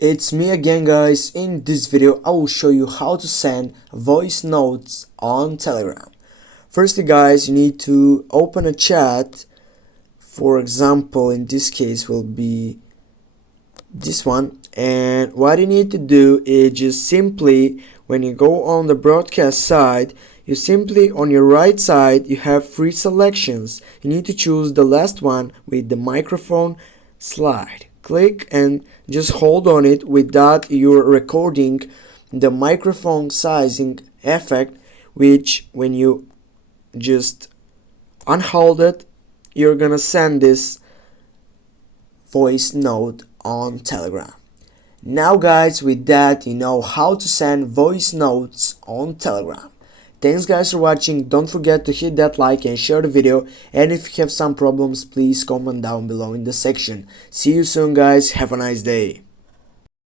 It's me again, guys. In this video I will show you how to send voice notes on Telegram. Firstly, guys, you need to open a chat. For example, in this case will be this one, and what you need to do is just simply, when you go on the broadcast side, you simply, on your right side, you have three selections. You need to choose the last one with the microphone slide. Click and just hold on it. With that, you're recording the microphone sizing effect, which when you just unhold it, you're gonna send this voice note on Telegram. Now, guys, with that, you know how to send voice notes on Telegram. Thanks, guys, for watching. Don't forget to hit that like and share the video, and if you have some problems, please comment down below in the section. See you soon, guys. Have a nice day.